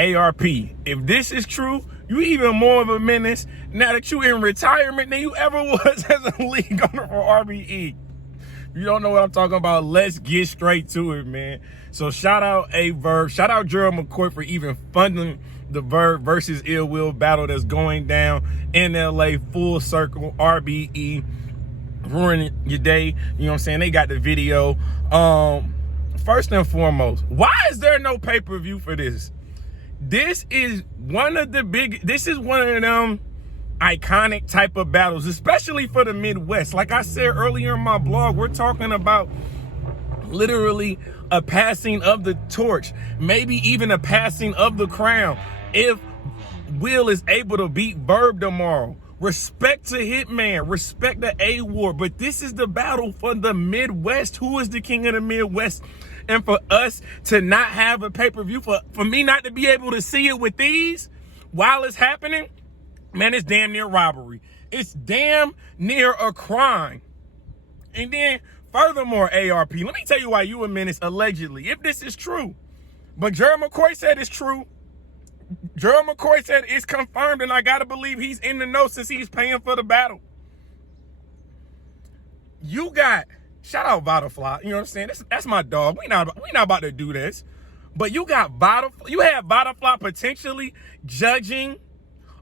ARP, if this is true, you even more of a menace now that you in retirement than you ever was as a league owner for RBE. You don't know what I'm talking about. Let's get straight to it, man. So shout out VERB. Shout out Gerald McCoy for even funding the VERB versus Ill Will battle that's going down in LA. Full circle, RBE. Ruining your day. You know what I'm saying? They got the video. First and foremost, why is there no pay-per-view for this? This is one of them iconic type of battles, especially for the Midwest. Like I said earlier in my blog, we're talking about literally a passing of the torch, maybe even a passing of the crown. If Will is able to beat VERB tomorrow, respect to Hitman, respect to A-War, but this is the battle for the Midwest. Who is the king of the Midwest? And for us to not have a pay-per-view, for me not to be able to see it with these while it's happening, man, it's damn near robbery. It's damn near a crime. And then, furthermore, ARP, let me tell you why you a menace, allegedly, if this is true. But Gerald McCoy said it's true. Gerald McCoy said it's confirmed, and I gotta believe he's in the know since he's paying for the battle. You got, shout out Vodafly, you know what I'm saying? That's my dog. We not about to do this. But you got Vodafly, you have Vodafly potentially judging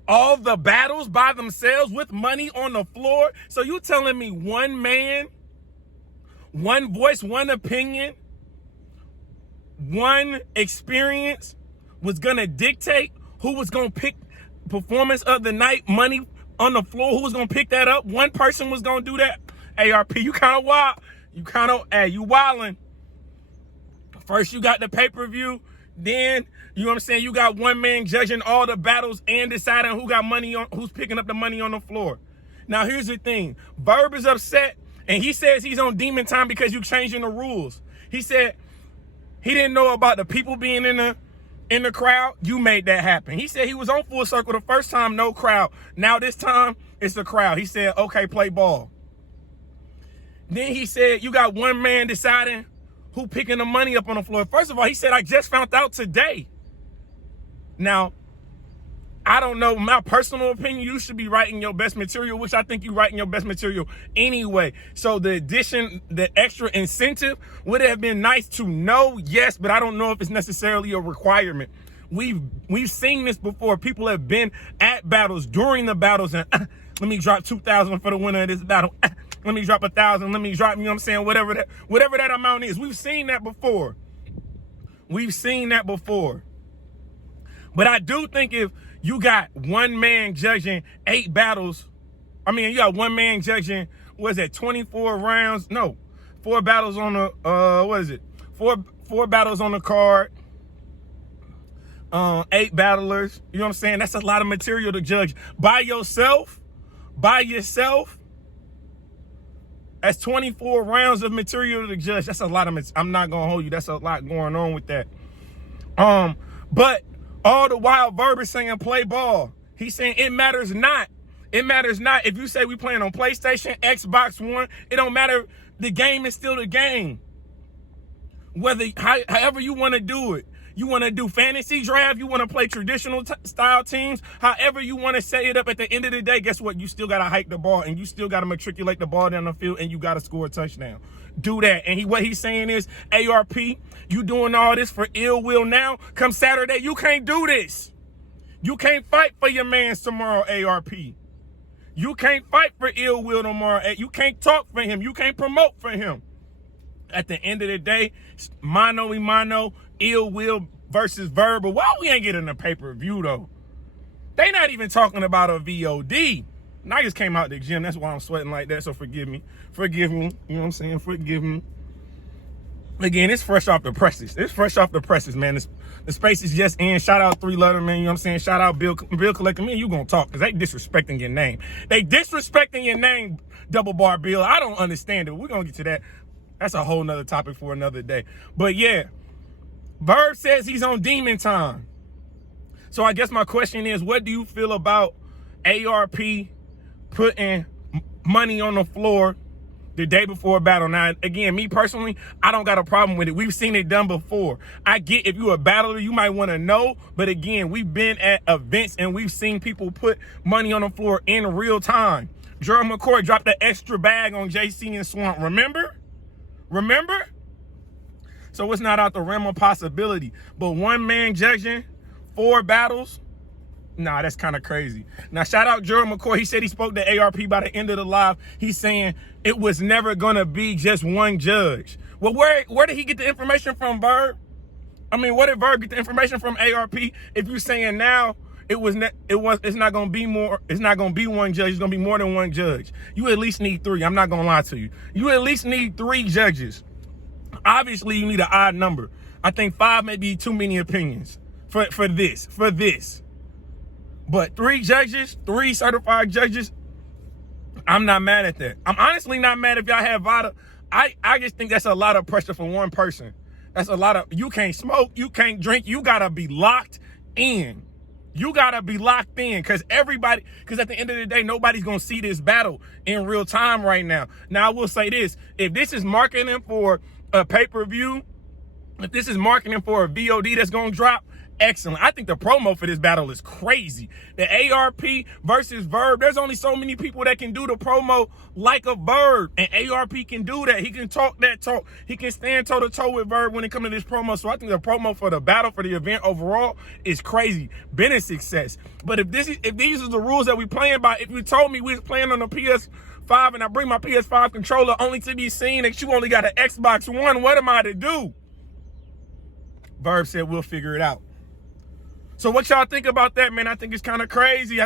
all the battles by themselves with money on the floor. So you telling me one man, one voice, one opinion, one experience was gonna dictate who was gonna pick performance of the night, money on the floor, who was gonna pick that up? One person was gonna do that. ARP, you kind of wild. You wildin'. First you got the pay-per-view, then, you know what I'm saying, you got one man judging all the battles and deciding who got money on, who's picking up the money on the floor. Now here's the thing, VERB is upset, and he says he's on demon time because you changing the rules. He said he didn't know about the people being in the crowd. You made that happen. He said he was on Full Circle the first time, no crowd. Now this time, it's a crowd. He said, okay, play ball. Then he said, you got one man deciding who picking the money up on the floor. First of all, he said, I just found out today. Now, I don't know, my personal opinion, you should be writing your best material, which I think you writing your best material anyway. So the addition, the extra incentive would have been nice to know, yes, but I don't know if it's necessarily a requirement. We've seen this before. People have been at battles, during the battles, and let me drop 2,000 for the winner of this battle. Let me drop 1,000. Let me drop, you know what I'm saying, whatever that amount is. We've seen that before. We've seen that before. But I do think if you got one man judging 8 battles, I mean, you got one man judging, what is that, 24 rounds? No, 4 battles on the, what is it? Four battles on the card. 8 battlers, you know what I'm saying? That's a lot of material to judge. By yourself, that's 24 rounds of material to judge. That's a lot of, I'm not gonna hold you, that's a lot going on with that. But all the while, VERB is saying play ball. He's saying it matters not. It matters not. If you say we playing on PlayStation, Xbox One, it don't matter. The game is still the game. However you want to do it. You want to do fantasy draft, you want to play traditional style teams, however you want to set it up, at the end of the day, guess what? You still got to hike the ball, and you still got to matriculate the ball down the field, and you got to score a touchdown. Do that. And what he's saying is, ARP, you doing all this for ill will now? Come Saturday, you can't do this. You can't fight for your mans tomorrow, ARP. You can't fight for ill will tomorrow. You can't talk for him. You can't promote for him. At the end of the day, mano y mano, ill will versus VERB. But why we ain't getting a pay-per-view, though? They not even talking about a VOD. And I just came out the gym. That's why I'm sweating like that, so forgive me. Forgive me. You know what I'm saying? Forgive me. Again, it's fresh off the presses. It's fresh off the presses, man. The space is just in. Shout out 3 Letter, man. You know what I'm saying? Shout out Bill Collector. Me and you gonna talk, because they disrespecting your name. They disrespecting your name, Double Bar Bill. I don't understand it. We're gonna get to that. That's a whole nother topic for another day. But yeah, VERB says he's on demon time. So I guess my question is, what do you feel about ARP putting money on the floor, the day before a battle. Now, again, me personally, I don't got a problem with it. We've seen it done before. I get if you're a battler, you might want to know. But again, we've been at events and we've seen people put money on the floor in real time. Gerald McCoy dropped the extra bag on JC and Swamp. Remember? So it's not out the realm of possibility. But one man judging 4 battles, nah, that's kind of crazy. Now, shout out Gerald McCoy. He said he spoke to ARP by the end of the live. He's saying it was never going to be just one judge. Well, where did he get the information from, VERB? I mean, where did VERB get the information from, ARP? If you're saying now it's not going to be more, it's not going to be one judge, it's going to be more than one judge. You at least need 3. I'm not going to lie to you. You at least need 3 judges. Obviously, you need an odd number. I think 5 may be too many opinions for this. But 3 judges, 3 certified judges, I'm not mad at that. I'm honestly not mad if y'all have VADA. I just think that's a lot of pressure for one person. That's a lot of, you can't smoke, you can't drink, you gotta be locked in. You gotta be locked in because at the end of the day, nobody's gonna see this battle in real time right now. Now, I will say this, if this is marketing for a pay-per-view, if this is marketing for a VOD that's gonna drop, excellent. I think the promo for this battle is crazy. The ARP versus VERB, there's only so many people that can do the promo like a VERB, and ARP can do that. He can talk that talk. He can stand toe-to-toe with VERB when it comes to this promo. So I think the promo for the battle, for the event overall, is crazy. Been a success. But if these are the rules that we playing by, if you told me we was playing on the PS5 and I bring my PS5 controller only to be seen that you only got an Xbox One, what am I to do? VERB said we'll figure it out. So what y'all think about that, man? I think it's kind of crazy.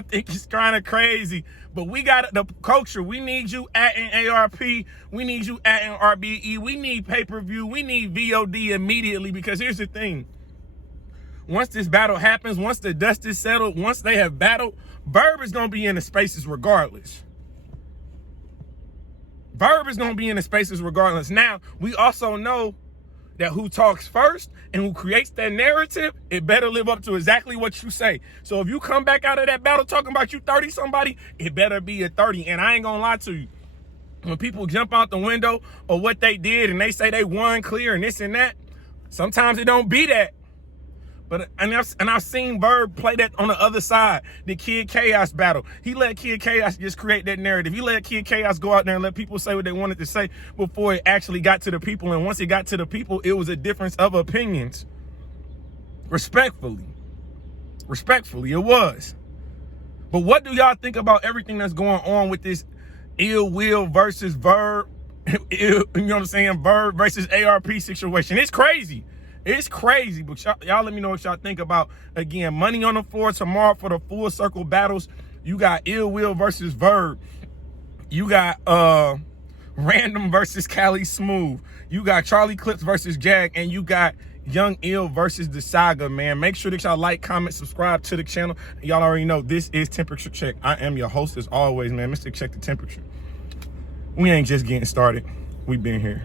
But we got the culture. We need you in ARP. We need you in RBE. We need pay-per-view. We need VOD immediately, because here's the thing. Once this battle happens, once the dust is settled, once they have battled, VERB is going to be in the spaces regardless. Now, we also know that who talks first and who creates that narrative, it better live up to exactly what you say. So if you come back out of that battle talking about you 30 somebody, it better be a 30. And I ain't gonna lie to you, when people jump out the window or what they did and they say they won clear and this and that, sometimes it don't be that. But I've seen VERB play that on the other side, the Kid Chaos battle. He let Kid Chaos just create that narrative. He let Kid Chaos go out there and let people say what they wanted to say before it actually got to the people. And once it got to the people, it was a difference of opinions. Respectfully, it was. But what do y'all think about everything that's going on with this Ill Will versus VERB, you know what I'm saying, VERB versus ARP situation? It's crazy. But y'all let me know what y'all think about. Again, money on the floor tomorrow for the full circle battles. You got Ill Will versus VERB. You got Random versus Cali Smooth. You got Charlie Clips versus Jag. And you got Young Ill versus the Saga, man. Make sure that y'all like, comment, subscribe to the channel. Y'all already know this is Temperature Check. I am your host as always, man. Mr. Check the Temperature. We ain't just getting started. We been here.